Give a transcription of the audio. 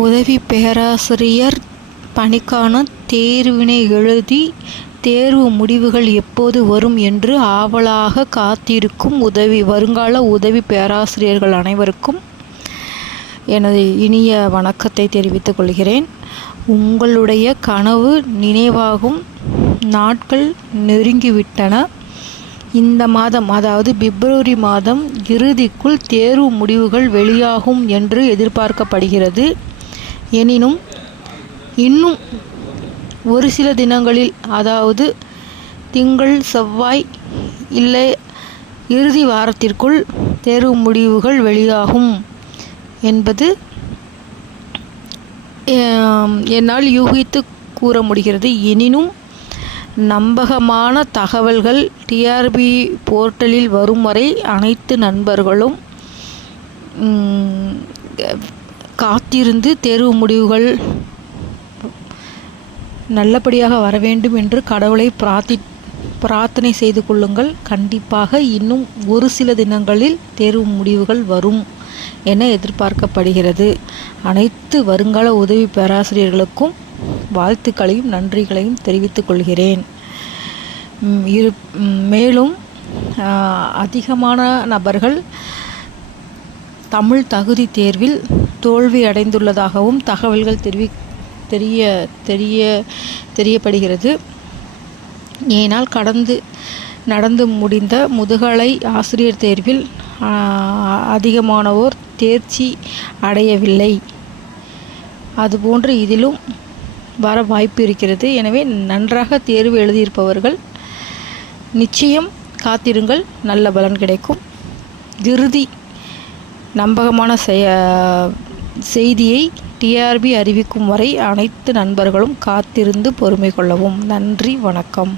உதவி பேராசிரியர் பணிக்கான தேர்வினை எழுதி தேர்வு முடிவுகள் எப்போது வரும் என்று ஆவலாக காத்திருக்கும் வருங்கால உதவி பேராசிரியர்கள் அனைவருக்கும் எனது இனிய வணக்கத்தை தெரிவித்துக் கொள்கிறேன். உங்களுடைய கனவு நினைவாகும் நாட்கள் நெருங்கிவிட்டன. இந்த மாதம், அதாவது பிப்ரவரி மாதம் இறுதிக்குள் தேர்வு முடிவுகள் வெளியாகும் என்று எதிர்பார்க்கப்படுகிறது. எனினும் இன்னும் ஒரு சில தினங்களில், அதாவது திங்கள், செவ்வாய் இல்லை இறுதி வாரத்திற்குள் தேர்வு முடிவுகள் வெளியாகும் என்பது என்னால் யூகித்து கூற முடிகிறது. எனினும் நம்பகமான தகவல்கள் டிஆர்பி போர்ட்டலில் வரும் வரை அனைத்து நண்பர்களும் காத்திருந்து தேர்வு முடிவுகள் நல்லபடியாக வர வேண்டும் என்று கடவுளை பிரார்த்தனை செய்து கொள்ளுங்கள். கண்டிப்பாக இன்னும் ஒரு சில தினங்களில் தேர்வு முடிவுகள் வரும் என எதிர்பார்க்கப்படுகிறது. அனைத்து வருங்கால உதவி பேராசிரியர்களுக்கும் வாழ்த்துக்களையும் நன்றிகளையும் தெரிவித்துக் கொள்கிறேன். மேலும் அதிகமான நபர்கள் தமிழ் தகுதி தேர்வில் தோல்வி அடைந்துள்ளதாகவும் தகவல்கள் தெரியப்படுகிறது. ஏனால் நடந்து முடிந்த முதுகலை ஆசிரியர் தேர்வில் அதிகமானோர் தேர்ச்சி அடையவில்லை. அதுபோன்று இதிலும் வர வாய்ப்பு இருக்கிறது. எனவே நன்றாக தேர்வு எழுதியிருப்பவர்கள் நிச்சயம் காத்திருங்கள், நல்ல பலன் கிடைக்கும். இறுதி நம்பகமான செய்தியை டிஆர்பி அறிவிக்கும் வரை அனைத்து நண்பர்களும் காத்திருந்து பொறுமை கொள்ளவும். நன்றி, வணக்கம்.